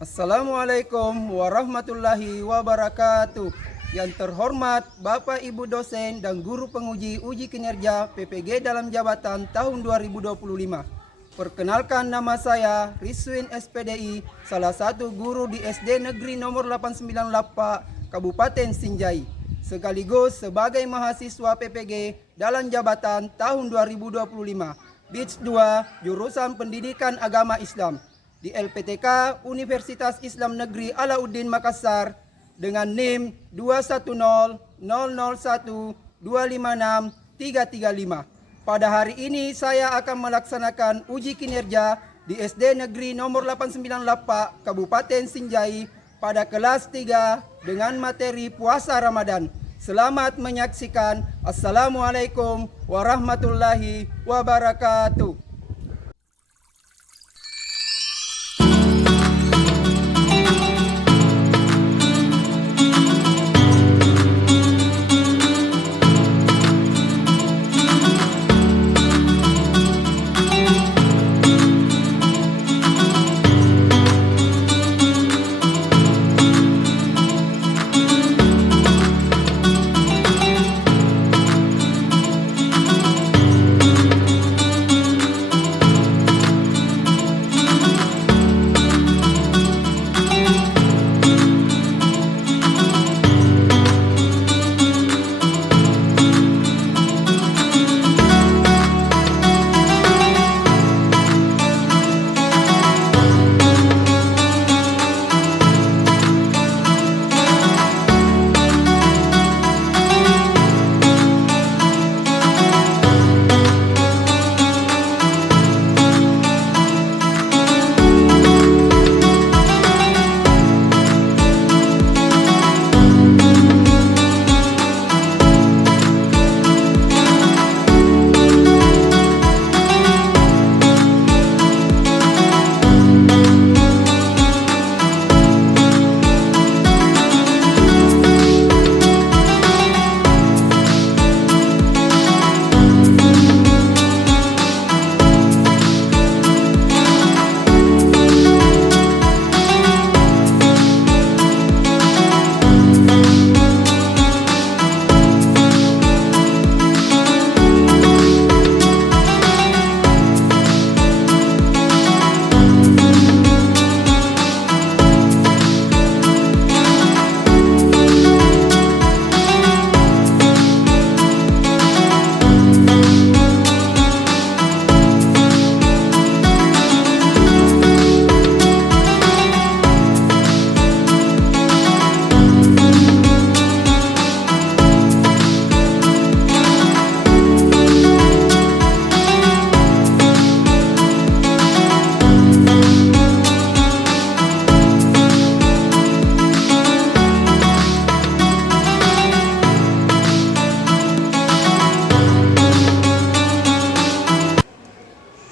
Assalamualaikum warahmatullahi wabarakatuh. Yang terhormat Bapak Ibu dosen dan guru penguji uji kinerja PPG dalam jabatan tahun 2025. Perkenalkan, nama saya Riswin SPDI, salah satu guru di SD Negeri nomor 89 Lapa, Kabupaten Sinjai, sekaligus sebagai mahasiswa PPG dalam jabatan tahun 2025. Batch 2, jurusan Pendidikan Agama Islam di LPTK Universitas Islam Negeri Alauddin Makassar dengan NIM 21000125635. Pada hari ini saya akan melaksanakan uji kinerja di SD Negeri nomor 89 Lapa, Kabupaten Sinjai pada kelas 3 dengan materi puasa Ramadan. Selamat menyaksikan. Assalamualaikum warahmatullahi wabarakatuh.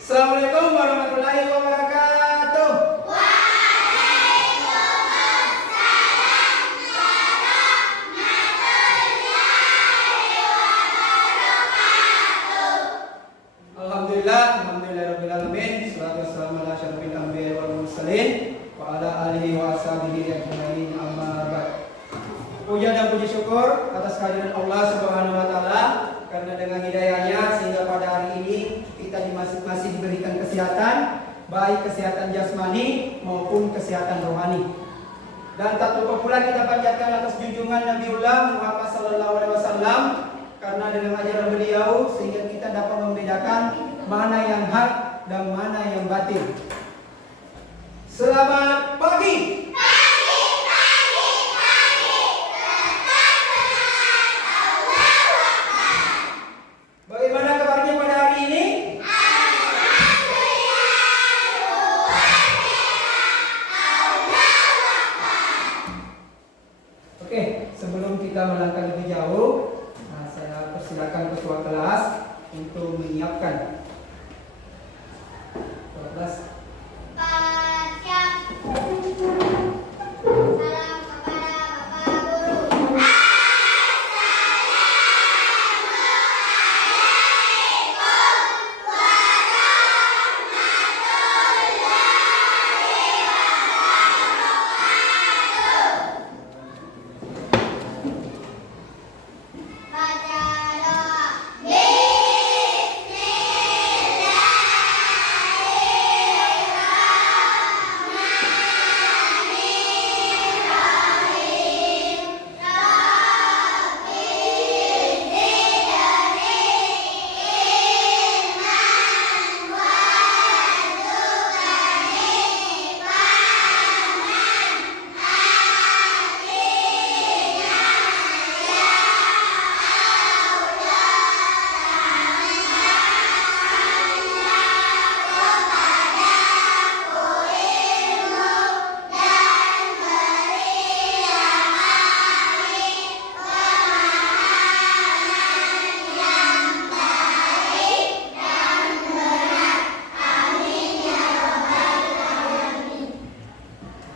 Assalamualaikum warahmatullahi wabarakatuh. Alhamdulillah rabbil alamin. Salatu wassalamu ala asyrofil anbiya'i wal mursalin wa ala alihi wa ashabihi ajmain, amma ba'd. Puja dan puji syukur atas kehadiran Allah Subhanahu wa taala, karena dengan hidayahnya sehingga pada hari ini kita masih diberikan kesehatan, baik kesehatan jasmani maupun kesehatan rohani. Dan tak lupa pula kita panjatkan atas junjungan Nabiullah Muhammad sallallahu alaihi wasallam, karena dengan ajaran beliau sehingga kita dapat membedakan mana yang hak dan mana yang batil. Selamat pagi. Bagaimana kabarnya pada hari ini? Oke, sebelum kita melangkah lebih jauh, saya persilakan ketua kelas untuk menyiapkan kelas.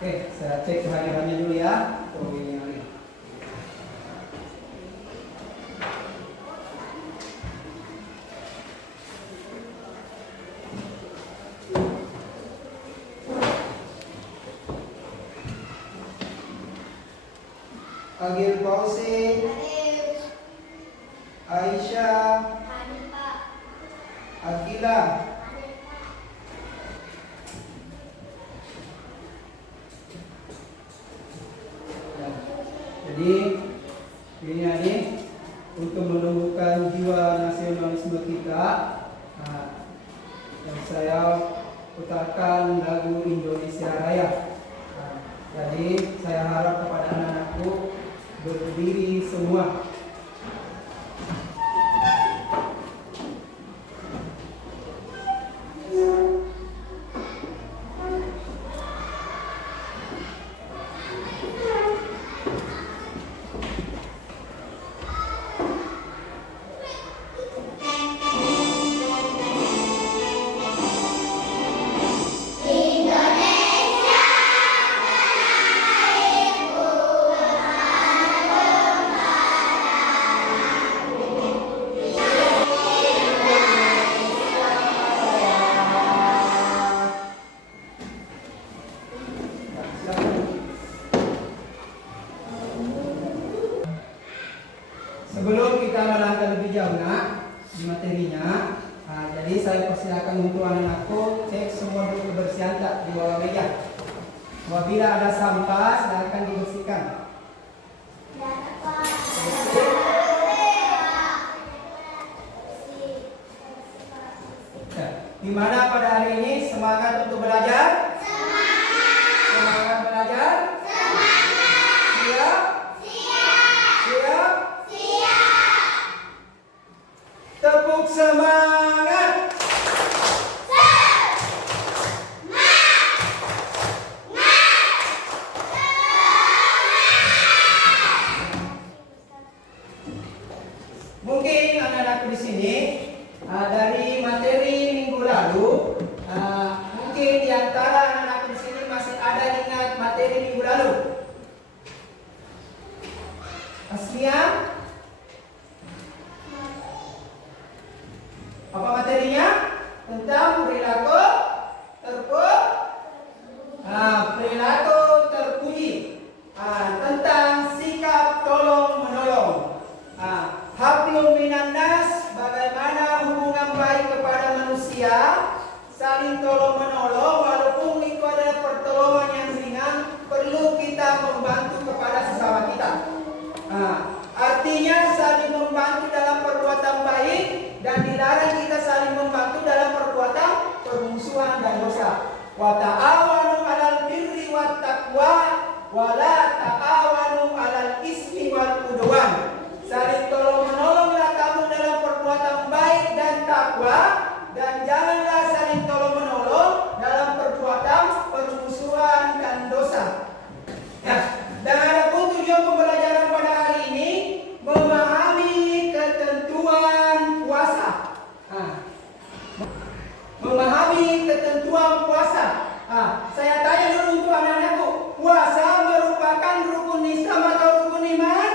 Oke, saya cek kehadirannya dulu ya. Oh, ini. Agil Fauzi, Aisyah, Akila, jadi ini untuk menumbuhkan jiwa nasionalisme kita, yang saya putarkan lagu Indonesia Raya. Jadi saya harap kepada anak-anakku berdiri semua. Sebelum kita melangkah lebih jauh di materinya, jadi saya persilakan untuk anak-anakku cek semua dulu kebersihan di bawah meja. Apabila ada sampah, silakan dibersihkan. Gimana pada hari ini? Semangat untuk belajar? Semangat belajar? Siap? Siap? Tepuk semangat. Mungkin anak-anak di sini dari materi minggu lalu, mungkin di antara anak-anak di sini masih ada ingat materi minggu lalu. Asmia? Apa materinya? Tentang perilaku perilaku terpuji. Tentang sikap tolong menolong. Hablum minan nas, bagaimana hubungan baik kepada manusia, saling tolong menolong, walaupun itu adalah pertolongan yang ringan, perlu kita membantu kepada sesama kita. Artinya saling membantu dalam perbuatan baik, dan dilarang kita saling membantu dalam perbuatan permusuhan dan dosa. Wa ta'awanu 'alal birri wat taqwa wa la ta'awanu 'alal ismi wal udwan. Saling tolong menolonglah kamu dalam perbuatan baik dan takwa, dan janganlah saling tolong menolong dalam perbuatan permusuhan dan dosa. Dan adapun tujuan pembelajaran pada hari ini memahami ketentuan puasa. Memahami ketentuan puasa. Saya tanya dulu untuk anak-anakku, puasa merupakan rukun Islam atau rukun iman?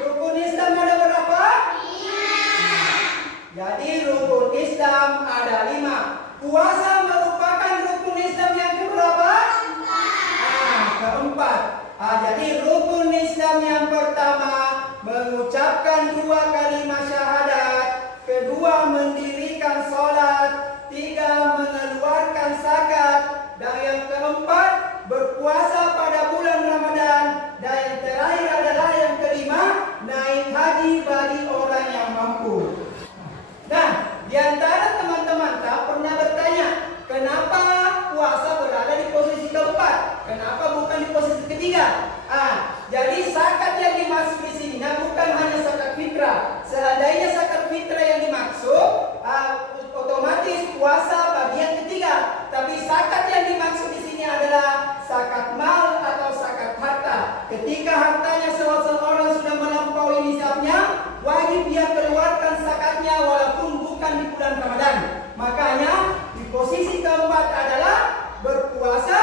Rukun Islam ada berapa? 5. Jadi rukun Islam ada 5. Puasa merupakan rukun Islam yang keberapa? 4. Keempat. Jadi rukun Islam yang pertama mengucapkan 2 kalimat syahadat, kedua mendirikan sholat, 3 mengeluarkan zakat, dan yang keempat berpuasa pada bulan Ramadan, dan yang terakhir adalah yang kelima naik haji bagi orang yang mampu. Nah, di antara teman-teman tak pernah bertanya, kenapa puasa berada di posisi keempat? Kenapa bukan di posisi ketiga? Jadi zakat yang dimaksud di sini bukan hanya zakat fitrah. Seandainya zakat fitrah yang dimaksud, otomatis puasa bagian ketiga. Tapi zakat yang dimaksud di sini adalah zakat mal atau zakat harta. Ketika hartanya seseorang sudah melampaui nisabnya, wajib dia keluarkan zakatnya walaupun bukan di bulan Ramadan. Makanya di posisi keempat adalah berpuasa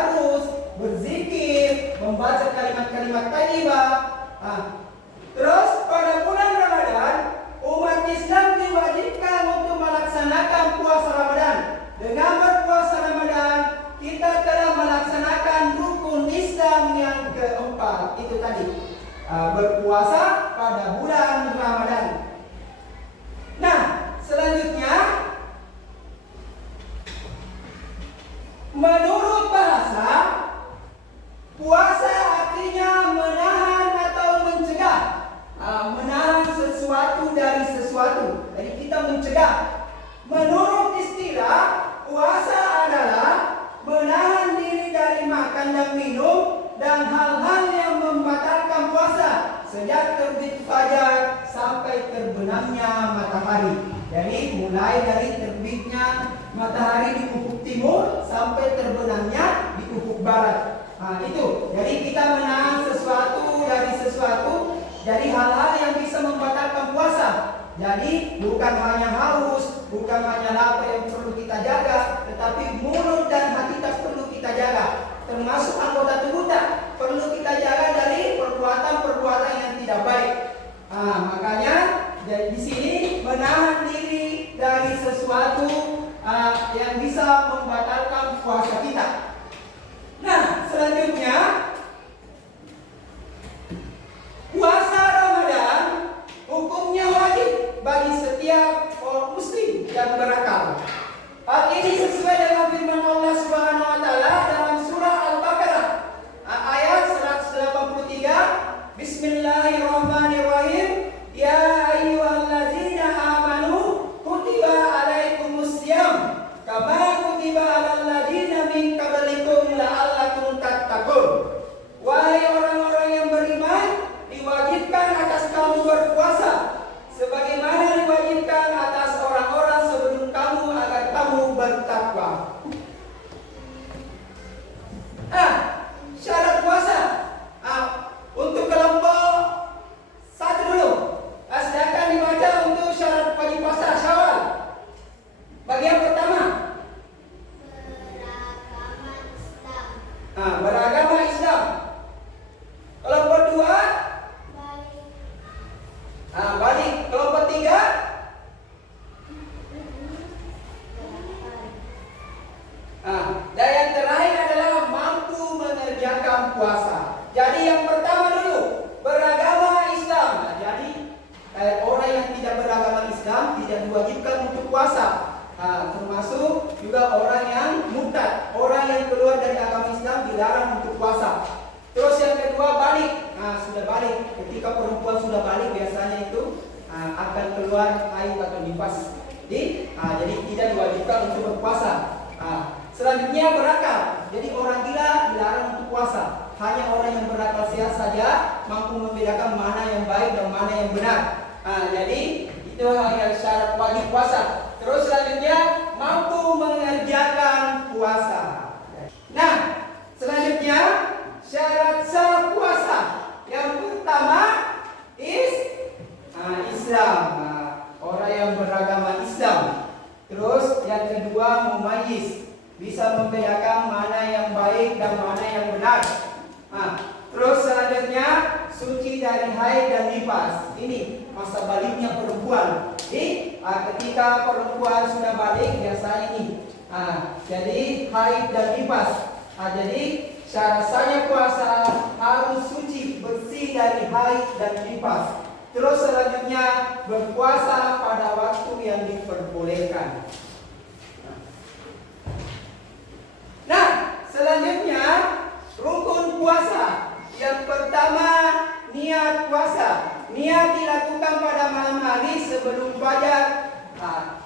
tadarus, berzikir, membaca kalimat-kalimat thayyibah. Terus pada bulan Ramadan, umat Islam diwajibkan untuk melaksanakan puasa Ramadan. Dengan berpuasa Ramadan, kita telah melaksanakan rukun Islam yang keempat. Itu tadi, berpuasa pada bulan Ramadan. Nah, selanjutnya, menurut bahasa, puasa artinya menahan atau mencegah, menahan sesuatu dari sesuatu. Jadi kita mencegah. Menurut istilah, puasa adalah menahan diri dari makan dan minum dan hal-hal yang membatalkan puasa sejak terbit fajar sampai terbenamnya matahari. Jadi mulai dari terbitnya matahari di ufuk timur sampai terbenamnya di ufuk barat. Itu. Jadi kita menahan sesuatu dari sesuatu, dari hal-hal yang bisa membatalkan puasa. Jadi bukan hanya haus, bukan hanya lapar yang perlu kita jaga, tetapi mulut dan hati tak perlu kita jaga. Termasuk anggota tubuh tak perlu kita jaga dari perbuatan-perbuatan yang tidak baik. Makanya di sini menahan diri dari sesuatu yang bisa membatalkan puasa kita. Nah, selanjutnya, puasa Ramadan hukumnya wajib bagi setiap orang muslim yang berakal. Hal ini sesuai dengan firman Allah Subhanahu wa taala dalam surah Al-Baqarah ayat 183. Bismillahirrahmanirrahim. Ya ayyuhallazina amanu kutiba alaikumussyam kama kutiba alal ladzina min qablikum la'allakum tattaqun. Wahai orang-orang yang beriman, diwajibkan atas kamu berpuasa sebagaimana diwajibkan atas orang-orang sebelum kamu agar kamu bertakwa. Syarat puasa untuk kelompok satu dulu. Silakan dibaca untuk syarat wajib puasa Syawal. Bagian pertama, beragama Islam. Kelompok dua, balik. Kelompok tiga, dan yang terakhir adalah mampu mengerjakan puasa. Jadi yang pertama dulu, beragama Islam. Jadi orang yang tidak beragama Islam tidak diwajibkan untuk puasa. Termasuk juga orang yang murtad, orang yang keluar dari agama Islam dilarang untuk puasa. Terus yang kedua, balik. Sudah balik. Ketika perempuan sudah balik, biasanya itu akan keluar haid atau nifas. Jadi tidak diwajibkan untuk berpuasa. Selanjutnya berakal. Jadi orang gila dilarang untuk puasa. Hanya orang yang berakal sehat saja mampu membedakan mana yang baik dan mana yang benar. Jadi itu yang syarat wajib puasa. Terus selanjutnya mampu mengerjakan puasa. Nah, selanjutnya syarat sah puasa. Yang pertama Islam. Orang yang beragama Islam. Terus yang kedua mumayyiz, bisa membedakan mana yang baik dan mana yang benar. Terus selanjutnya suci dari haid dan nifas. Ini masa baliknya perempuan. Ketika perempuan sudah balik biasanya ini. Jadi haid dan nifas. Jadi syarat sahnya puasa harus suci, bersih dari haid dan nifas. Terus selanjutnya berpuasa pada waktu yang diperbolehkan. Nah, selanjutnya rukun puasa. Yang pertama, niat puasa. Niat dilakukan pada malam hari sebelum fajar.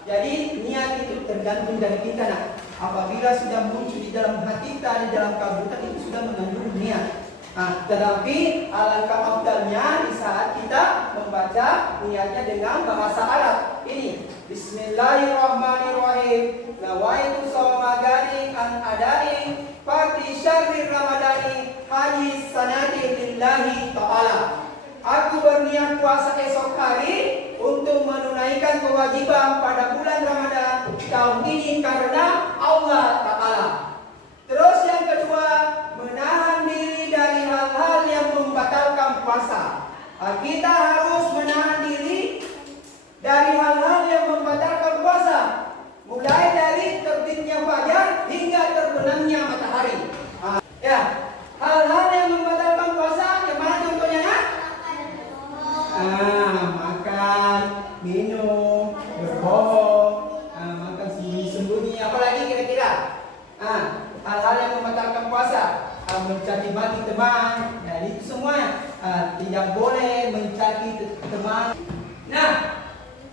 Jadi niat itu tergantung dari kita. Apabila sudah muncul di dalam hati kita, di dalam kabulkan, itu sudah mengandung niat. Tetapi alangkah afdalnya di saat kita membaca niatnya dengan bahasa Arab. Ini Bismillahirrahmanirrahim. Nawaitu shawma gadin an adain fati syarri ramadani haji sanati lillahi ta'ala. Aku berniat puasa esok hari untuk menunaikan kewajiban pada bulan Ramadan tahun ini karena Allah Ta'ala. Terus yang kedua, kita harus menahan diri dari hal-hal yang membatalkan puasa, mulai dari terbitnya fajar hingga terbenamnya matahari. Ya, hal-hal yang membatalkan puasa, yang mana contohnya? Makan, minum, berbohong, makan sembunyi-sembunyi, apalagi kira-kira? Hal-hal yang membatalkan puasa, mencaci maki teman, itu semua tidak boleh mencaci teman. Nah,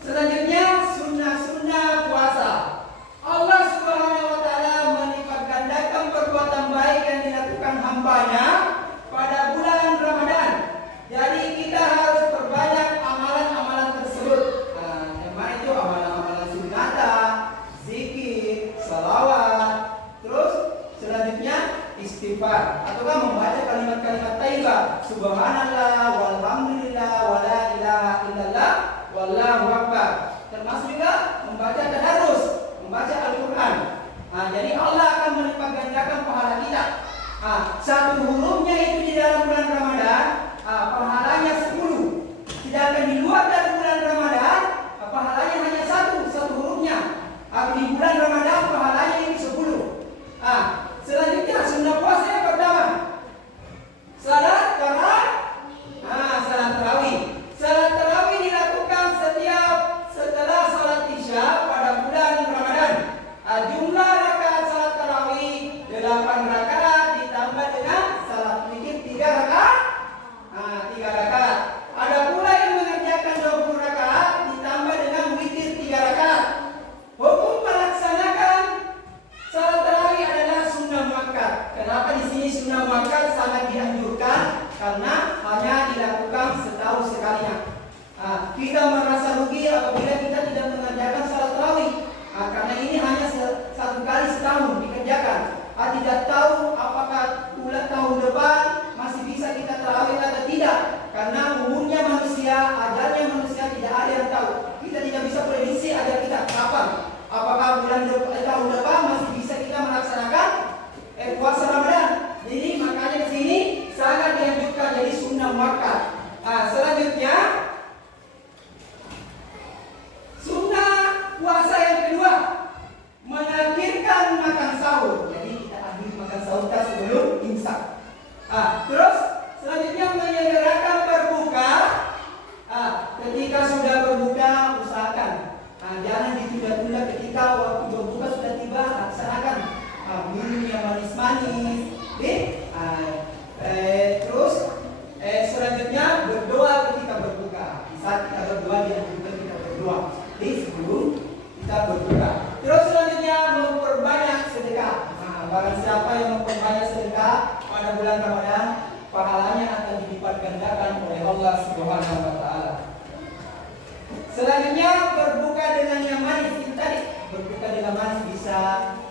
selanjutnya sunnah-sunnah puasa. Allah Subhanahu wa taala melipat gandakan perbuatan baik yang dilakukan hambanya pada bulan Ramadan. Jadi kita harus perbanyak amalan-amalan tersebut. Yang mana itu amalan-amalan sunnah, zikir, salawat, terus selanjutnya istighfar ataukah membaca kalimat-kalimat thayyibah, subhanallah walhamdulillah wala ilaha illallah wallahu akbar. Termasuk juga membaca tadarus, membaca Al-Qur'an. Jadi Allah akan melipat gandakan pahala kita. Satu hurufnya itu di dalam bulan Ramadan, pahalanya 10. Sedangkan di luar dari bulan Ramadan, pahalanya hanya satu hurufnya. Di bulan Ramadan pahalanya ini 10. Selanjutnya sunnah puasa yang pertama, salat tarawih. Salat tarawih dilakukan setelah salat isya pada bulan Ramadan. Jumlah rakaat salat tarawih 8 rakaat ditambah dengan salat witir 3 rakaat. 3 rakaat. Ada pula yang mengerjakan 20 rakaat ditambah dengan witir 3 rakaat. Hukum melaksanakan salat tarawih adalah sunnah muakkad. Kenapa di sini sunnah muakkad sangat dianjurkan? Karena hanya dilakukan setahun sekalinya. Kita merasa rugi apabila kita tidak mengerjakan salat tarawih. Karena ini hanya satu kali setahun dikerjakan. Tidak tahu apakah tahun depan masih bisa kita tarawih atau tidak. Karena umurnya manusia, ajalnya manusia tidak ada yang tahu. Kita tidak bisa prediksi ajal kita kapan. Apakah tahun depan masih bisa kita melaksanakan puasa Ramadan. Jadi makanya di sini sangat dianjurkan jadi sunnah muakkad. Selanjutnya sunnah puasa yang kedua, mengakhirkan makan sahur. Jadi kita akhiri makan sahur sebelum imsak. Terus selanjutnya menyegerakan berbuka. Ketika sudah berbuka usahakan jangan ditunda-tunda. Ketika waktu berbuka sudah tiba, laksanakan minum yang manis-manis. Terus selanjutnya berdoa ketika berbuka. Saat kita berdoa dianjurkan kita berdoa sebelum kita berbuka. Terus selanjutnya memperbanyak sedekah. Barang siapa yang memperbanyak sedekah pada bulan Ramadan, pahalanya akan dilipat gandakan oleh Allah Subhanahu wa taala. Selanjutnya berbuka dengan yang manis. Itu tadi berbuka dengan manis bisa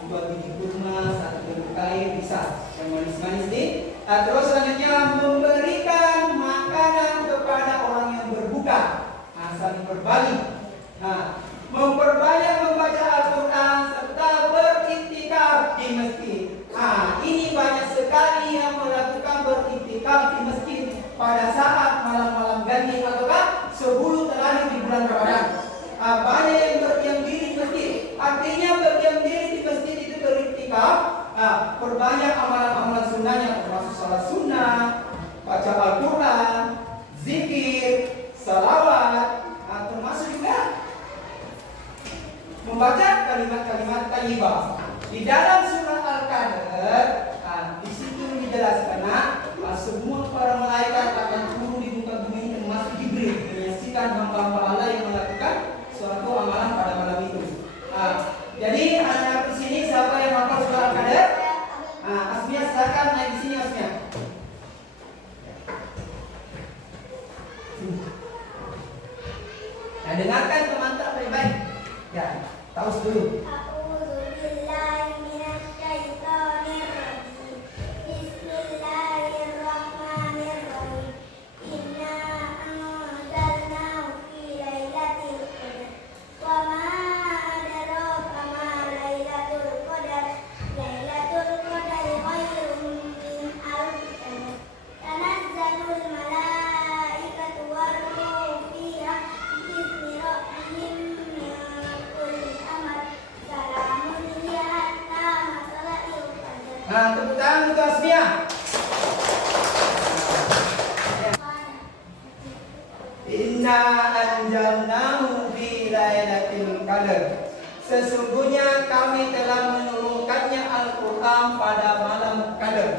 2 biji kurma, 1 bungkus air bisa yang manis-manis nih. Terus selanjutnya memberikan makanan kepada orang yang berbuka, saling berbagi. Memperbanyak membaca Al-Quran serta beriktikaf di masjid. Ini banyak sekali yang melakukan beriktikaf di masjid pada saat malam-malam ganjil ataukah 10 terakhir di bulan Ramadan. Banyak yang berdiam diri di masjid. Artinya berdiam diri di masjid itu beriktikaf. Perbanyak amalan-amalan sunnahnya, termasuk salat sunnah, baca Al-Quran, zikir, salawat, termasuk juga membaca kalimat-kalimat thayyibah. Di dalam surat Al-Qadr, di situ dijelaskan semua para malaikat akan turun di muka bumi termasuk Jibril menyaksikan hamba-hamba Allah yang melakukan suatu amalan pada malam itu. Jadi anak di sini siapa yang hafal surat Al-Qadr? Asmia silakan naik di sini Asmia. Dengarkan teman-teman baik-baik. Ya, tahu dulu. Tepuk tangan untuk Asmia. Inna anjalnahu fi lailatul qadar. Sesungguhnya kami telah menurunkannya Al-Quran pada malam Qadar.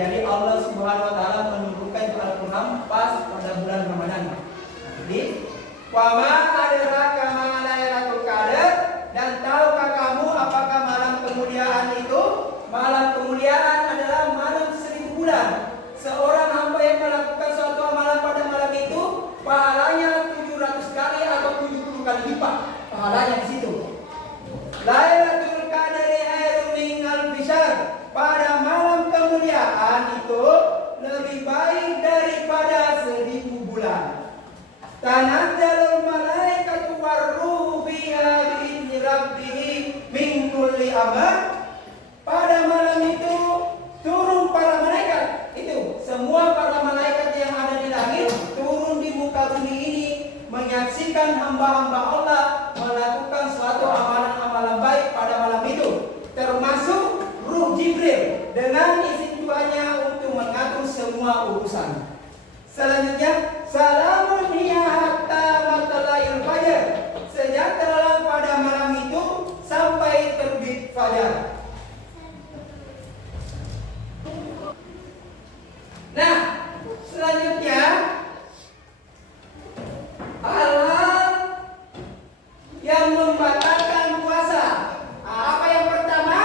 Jadi Allah Subhanahu wa taala menurunkan Al-Quran pas pada bulan Ramadan. Jadi, wa ma adraka ma lailatul qadar, dan tahukah kamu apakah malam kemuliaan itu? Malam kemuliaan adalah malam 1000 bulan. Seorang hamba yang melakukan suatu amalan pada malam itu, pahalanya 700 kali atau 70 kali lipat. Pahalanya di situ. Lailatul qadari khairum min alfi syahr. Pada malam kemuliaan itu lebih baik daripada 1000 bulan. Tanazzalul malaikatu warruhu fiha bi'izni rabbihim min kulli amr. Pada malam itu turun para malaikat. Itu semua para malaikat yang ada di langit turun di muka bumi ini menyaksikan hamba-hamba Allah melakukan suatu amalan-amalan baik pada malam itu, termasuk Ruh Jibril dengan isi tubuhnya untuk mengatur semua urusan. Selanjutnya, salamun hiya hatta matla'il fajar. Sejahteralah pada malam itu sampai terbit fajar. Nah, selanjutnya hal-hal yang membatalkan puasa. Apa yang pertama?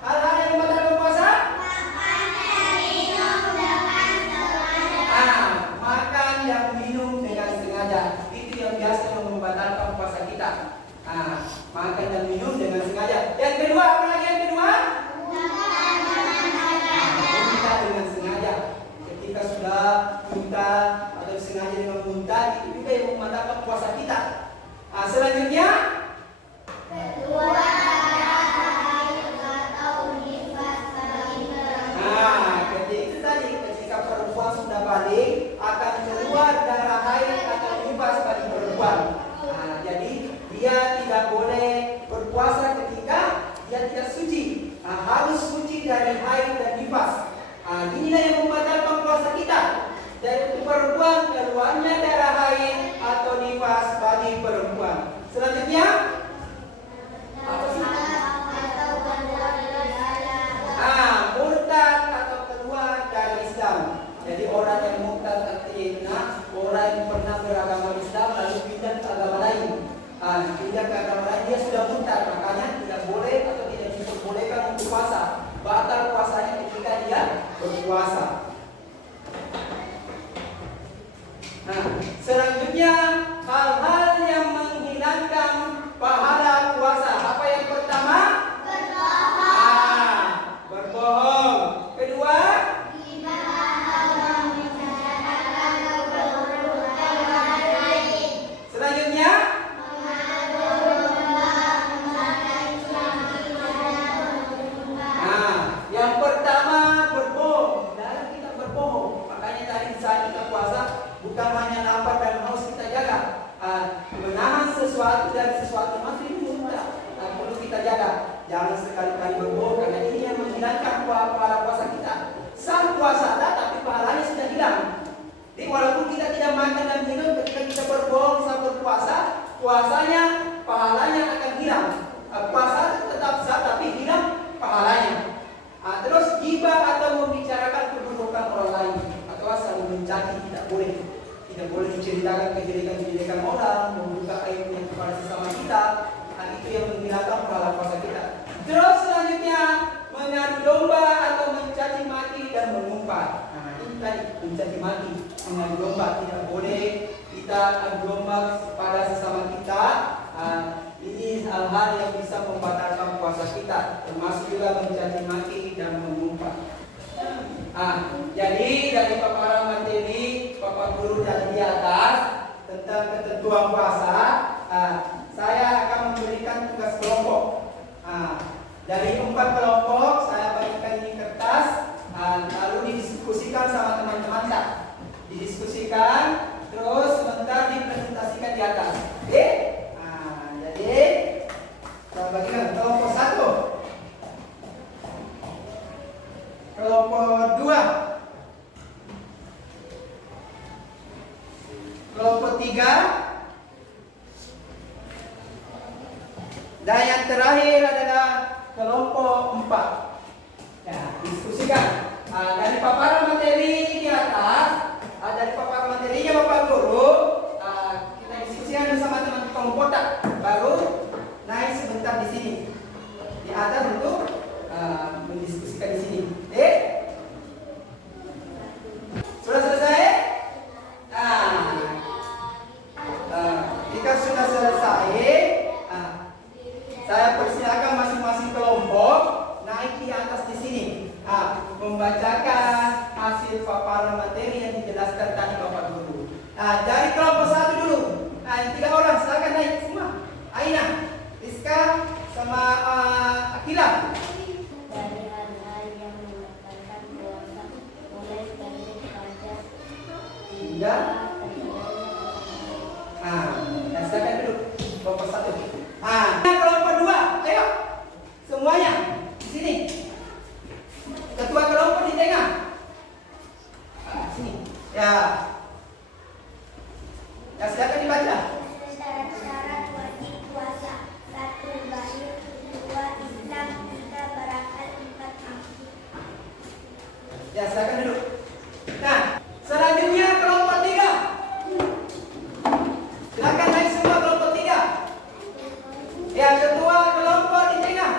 Hal-hal yang membatalkan puasa? Makan dan minum dengan sengaja. Itu yang biasa membatalkan puasa kita. Makan dan minum dengan sengaja. Yang kedua, apa lagi yang kedua? Muntah dengan sengaja. Ketika sudah muntah atau sengaja dengan muntah, itu juga yang membatalkan puasa kita. Selanjutnya, ketika perempuan sudah balik akan keluar darah haid atau nifas bagi perempuan. Jadi dia tidak boleh berpuasa ketika dia tidak suci. Harus suci dari haid dan nifas. Inilah yang membatalkan puasa kita. Jadi untuk perempuan keluarnya darah haid atau nifas bagi perempuan. Selanjutnya, apa sih? Murtad atau keluar dari Islam. Jadi orang yang murtad artinya orang yang pernah beragama Islam lalu pindah ke agama lain. Pindah ke agama lain dia sudah murtad, makanya tidak boleh atau tidak diperbolehkan untuk puasa. Batal puasanya ketika dia berpuasa. Selanjutnya hal-hal yang menghilangkan pahala puasa. Apa yang pertama? Berbohong. Kedua, selanjutnya, yang pertama berbohong. Dalam kita berbohong. Makanya tadi saat kita puasa bukan hanya lapar dan haus kita jaga. Menahan sesuatu dari sesuatu masih mudah. Perlu kita jaga. Jangan sekali-kali berbohong karena ini yang menghilangkan pahala puasa kita. Sah puasa ada tapi pahalanya sudah hilang. Jadi walaupun kita tidak makan dan minum ketika kita berbohong saat berpuasa, puasanya pahalanya akan hilang. Puasa tetap sah tapi hilang pahalanya. Terus ghibah atau membicarakan keburukan orang lain atau saling mencaci tidak boleh. Tidak boleh diceritakan kejelekan-kejelekan orang, membuka aibnya kepada sesama kita. Itu yang menghilangkan pahala puasa kita. Terus selanjutnya mengadu domba atau mencaci maki dan mengumpat. Ini tadi mencaci maki, mengadu domba tidak boleh kita adu domba pada sesama kita. Ini hal-hal yang bisa membatalkan puasa kita, termasuk juga mencaci maki dan mengumpat. Jadi dari paparan materi Bapak Guru tadi di atas tentang ketentuan puasa, saya akan memberikan tugas kelompok. Dari 4 kelompok saya bagikan ini kertas, lalu didiskusikan sama teman-teman tak? Didiskusikan, terus sebentar dipresentasikan di atas. Oke? Jadi saya bagikan kelompok 1. Kelompok 2. Kelompok 3. Dan yang terakhir adalah kelompok 4. Ya, diskusikan. Dari paparan materi di atas, dari paparan materinya Bapak Guru, kita diskusikan bersama teman kelompok tak. Baru naik sebentar di sini. Di atas untuk mendiskusikan di sini. Sudah selesai? Jika sudah selesai, saya persilakan masing-masing kelompok naik di atas di sini, membacakan hasil paparan materi yang dijelaskan tadi Bapak Guru. Dari kelompok 1 dulu, 3 orang silakan naik semua. Aina, Rizka, sama Akila. Dari hal-hal yang membatalkan puasa, mulai dari pajak hingga silakan duduk. Kelompok 1. Kelompok 2, ayo semuanya di sini. Ketua kelompok di tengah. Sini. Ya, silakan dibaca. syarat-syarat wajib puasa: 1. Baligh, 2. Islam, 3. Berakal, 4. mampu. Ya, silakan duduk. Selanjutnya kelompok 3. Silakan naik semua kelompok 3. Ya, ketua kelompok di tengah.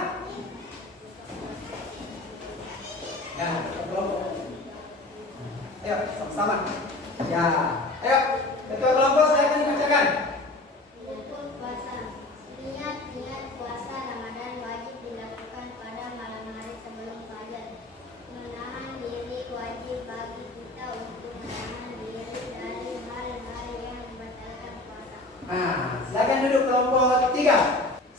Ya, kelompok. Ayo, sama-sama. Ya, ayo. Ketua kelompok silakan dibacakan. Rukun puasa: niat puasa Ramadan wajib dilakukan pada malam hari sebelum fajar. Menahan diri wajib bagi kita untuk menahan diri dari hal-hal yang membatalkan puasa. Silakan duduk kelompok 3.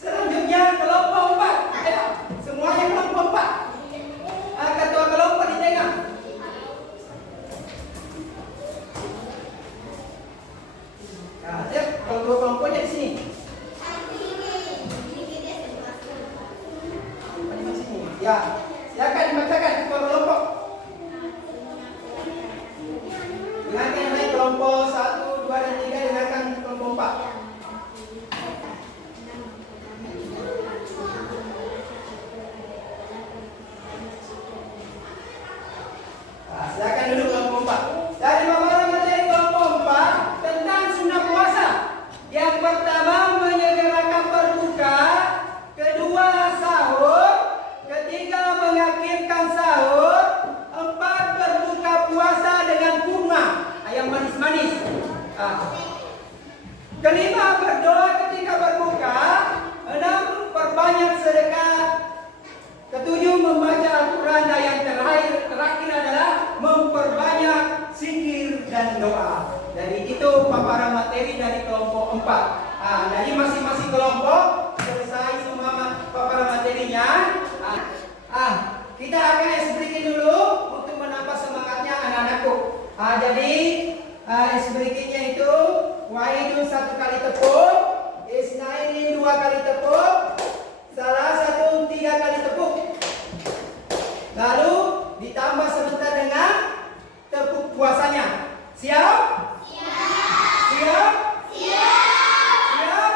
Selanjutnya kelompok 4. Ayo, semuanya kelompok 4. Ketua kelompok di tengah. Siap, ketua kelompoknya di sini. Di sini. Ya, silakan dibacakan ketua kelompok. Dengarkan yang lain kelompok 1, 2, dan 3. Dengarkan kelompok 4. Silakan duduk kelompok 4. Dari paparan materi kelompok 4 tentang sunnah puasa. Yang pertama menyegerakan berbuka, kedua sahur, ketiga mengakhirkan sahur, 4 berbuka puasa dengan kurma, ayam manis-manis. Kelima berdoa ketika berbuka, 6 perbanyak sedekah, ketujuh membaca Al-Quran, dan yang terakhir adalah memperbanyak zikir dan doa. Jadi itu paparan materi dari kelompok 4. Jadi masing-masing kelompok selesai semua paparan materinya. Kita akan ice breaking dulu untuk menambah semangatnya anak-anakku. Jadi ice breakingnya itu Wahidun 1 kali tepuk, Isnainin 2 kali tepuk, salah satu 3 kali tepuk. Lalu ditambah sebentar dengan tepuk puasanya. Siap? Siap? Siap? Siap?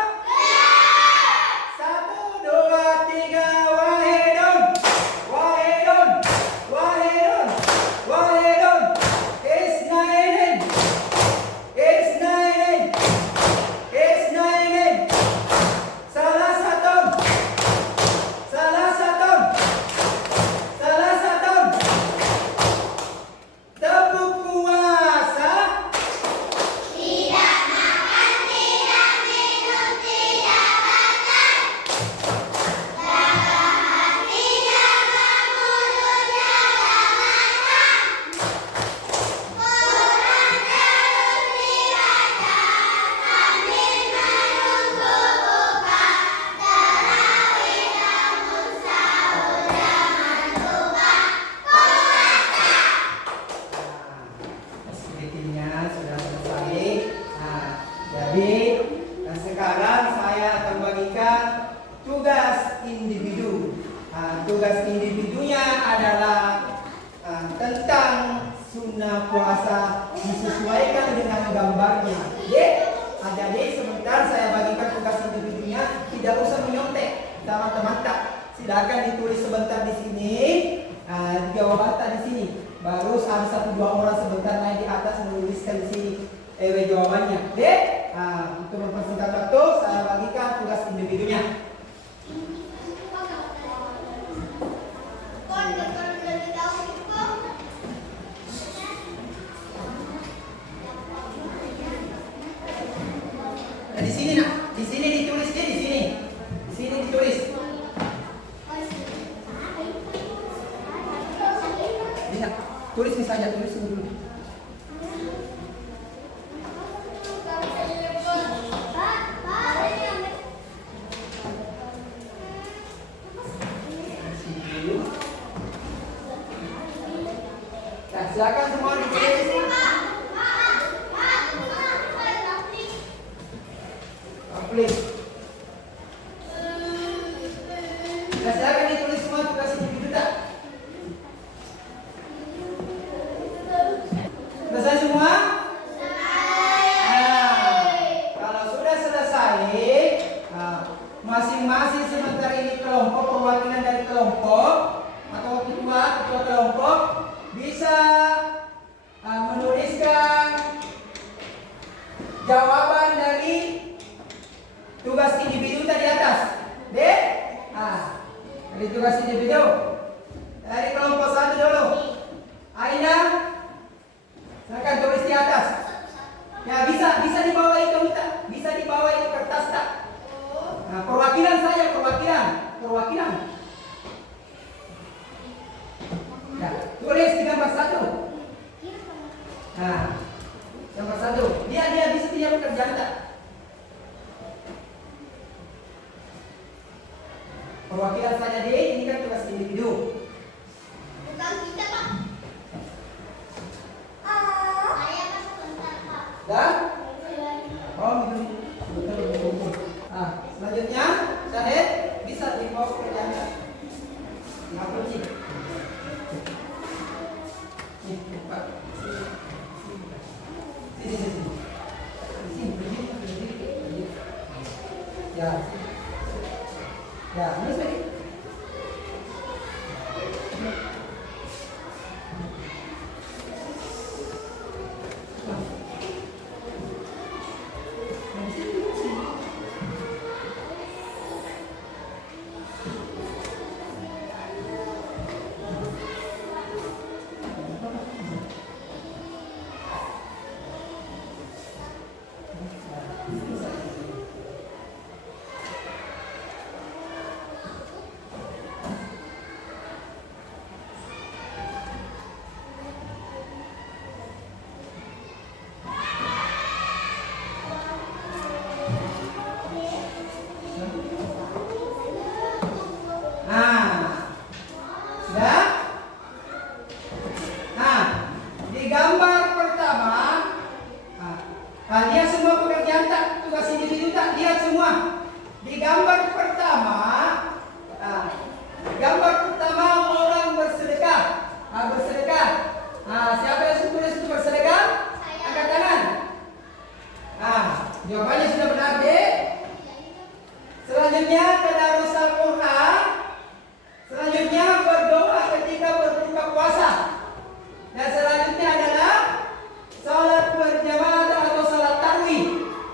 1, 2, 3, Wahidun, Wahidun, Wahidun, Wahidun, Isnainin, Isnainin, Isnainin, salah satu, salah satu, salah satu. Tepuk puasa, puasa disesuaikan dengan gambarnya. Jadi sebentar saya bagikan tugas individunya, tidak usah menyontek teman-teman tak. Silakan ditulis sebentar di sini, jawaban tak di sini. Baru ada 1-2 orang sebentar naik di atas menuliskan di sini jawabannya. Untuk mempersingkat waktu, saya bagikan tugas individunya. Nah, di sini nak, di sini ditulis di sini. Di sini ditulis. Ini nak, tulis ini saja, tulis ini dulu. Nah, silakan semua ditulis. Please. Nah, silakan ditulis semua tugas individu tak? Selesai semua? Kalau sudah selesai, masing-masing sebentar ini kelompok, perwakilan dari kelompok atau ketua kelompok bisa menuliskan jawaban dari tugas individu tadi atas. Dari tugas individu. Dari kelompok 1 dulu. Aina, silakan tulis di atas. Ya, bisa dibawahi kamu tak? Bisa dibawahi kertas tak? Nah, perwakilan saja, perwakilan. Ya, tulis di gambar 1. Nah, gambar 1. Dia bisa dia pekerjaan tak? Perwakilan saja deh, ini kan tugas individu. Bukan kita, Pak. Saya masuk bentar, Pak. Dan? Oh, betul. Selanjutnya, Syahid bisa dibawa pekerjaan. Dihapus sih. Nih, Pak. Sini. Ya, nulis lagi. Lihat semua pekerjaan tak? Tugas individu tak? Lihat semua. Di gambar pertama, orang bersedekah. Siapa yang tulis itu bersedekah? Angkat tangan. Jawabannya sudah benar, dek. Selanjutnya tadarus Al-Quran. Selanjutnya berdoa ketika berbuka puasa. Dan selanjutnya adalah salat berjamaah atau salat tarawih.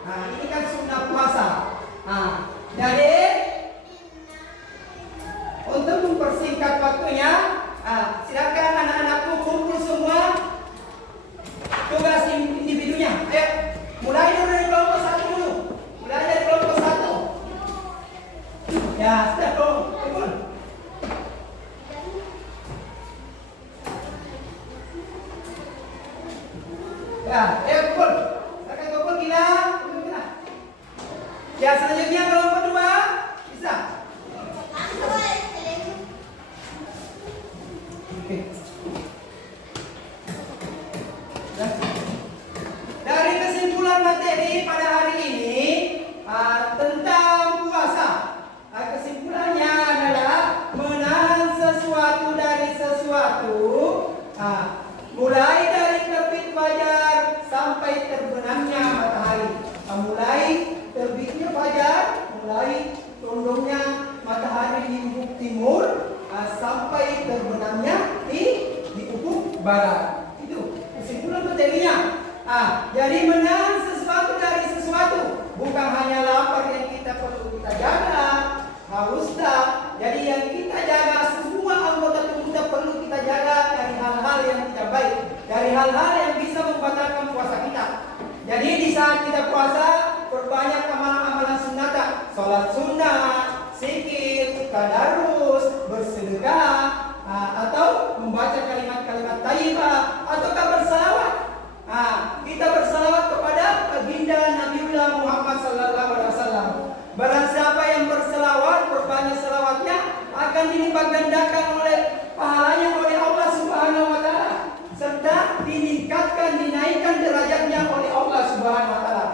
Ini kan sunnah puasa. Jadi untuk mempersingkat waktunya, silakan anak-anakku kumpul semua tugas individunya. Ayo, mulai dari kelompok 1 dulu. Mulai dari kelompok 1. Ya, sudah kumpul. Ya, ayo kumpul. Silakan kumpul gila. Ya, selanjutnya kelompok 2 bisa. Oke. Dari kesimpulan materi pada hari ini tentang puasa, kesimpulannya adalah menahan sesuatu dari sesuatu, mulai dari fajar sampai terbenamnya matahari. Mulai terbitnya fajar, mulai condongnya matahari di ufuk timur, sampai terbenamnya di ufuk barat. Itu kesimpulan materinya. Jadi menahan sesuatu dari sesuatu, bukan hanya lapar yang kita perlu kita jaga, haus dah. Jadi yang kita jaga, semua anggota tubuh kita perlu kita jaga dari hal-hal yang tidak baik, dari hal-hal yang bisa membatalkan puasa kita. Jadi di saat kita puasa, perbanyak amalan-amalan sunnah, sholat sunnah, zikir, tadarus, bersedekah, atau membaca kalimat-kalimat thayyibah, ataukah bersalawat. Kita bersalawat kepada baginda Nabiullah Muhammad sallallahu alaihi wasallam. Barang siapa yang berselawat, berbanyak selawatnya, akan dilipat gandakan oleh pahalanya oleh Allah Subhanahu wa taala, serta ditingkatkan, dinaikkan derajatnya oleh Allah Subhanahu wa taala.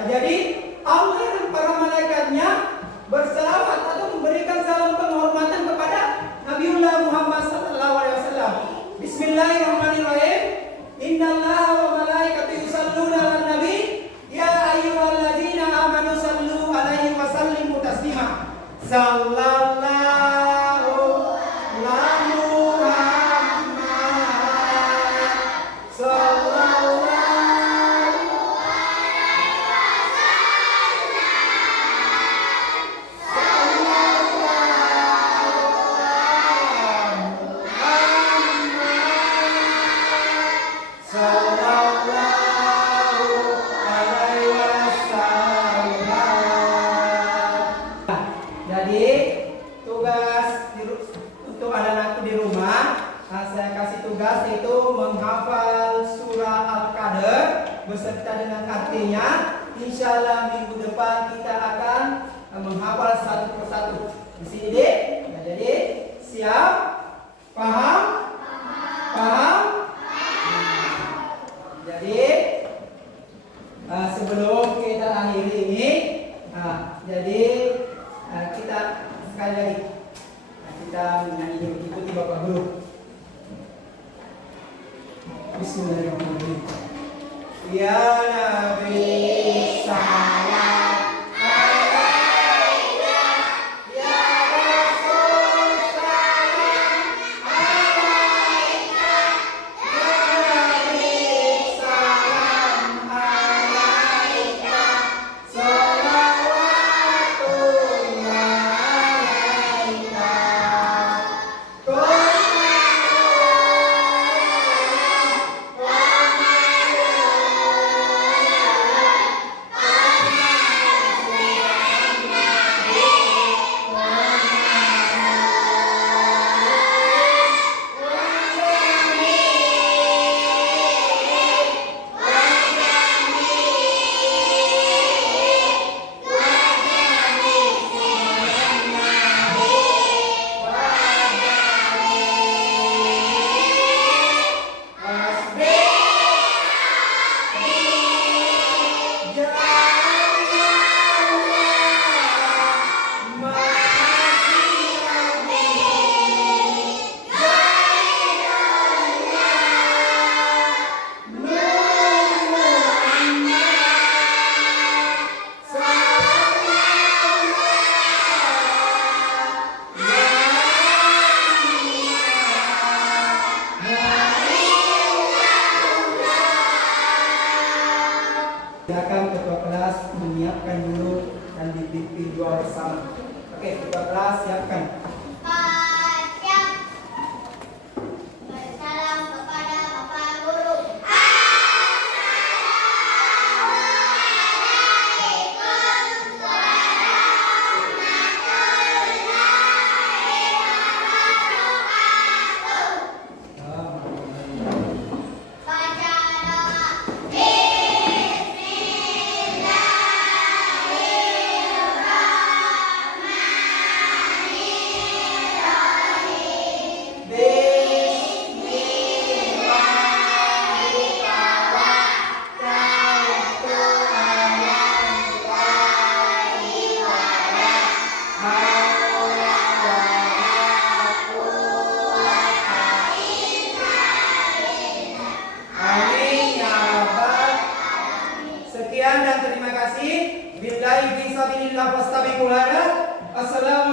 Jadi Allah dan para malaikatnya berselawat atau memberikan salam penghormatan kepada Nabiullah Muhammad sallallahu alaihi wasallam. Bismillahirrahmanirrahim. Innallaha wa malaikatahu yusholluna 'alan nabi ya ayyuhalladzina amanu shallu 'alaihi wa sallimu taslima. Sallallahu ala Muhammad sallallahu untuk anak-anakku di rumah, saya kasih tugas yaitu menghafal surah Al-Qadr beserta dengan artinya. Insya Allah minggu depan kita akan menghafal satu persatu. Di sini deh. Jadi siap? Paham? Paham? Jadi sebelum kita akhiri ini, jadi kita sekali lagi kita menyanyi ikuti Bapak Guru. Bismillahirrahmanirrahim. Ya Nabi salam alaika, ya Rasul salam alaika, ya Nabi salam alaika, sholawatullah alaika. fastabiqul khairat. Assalamualaikum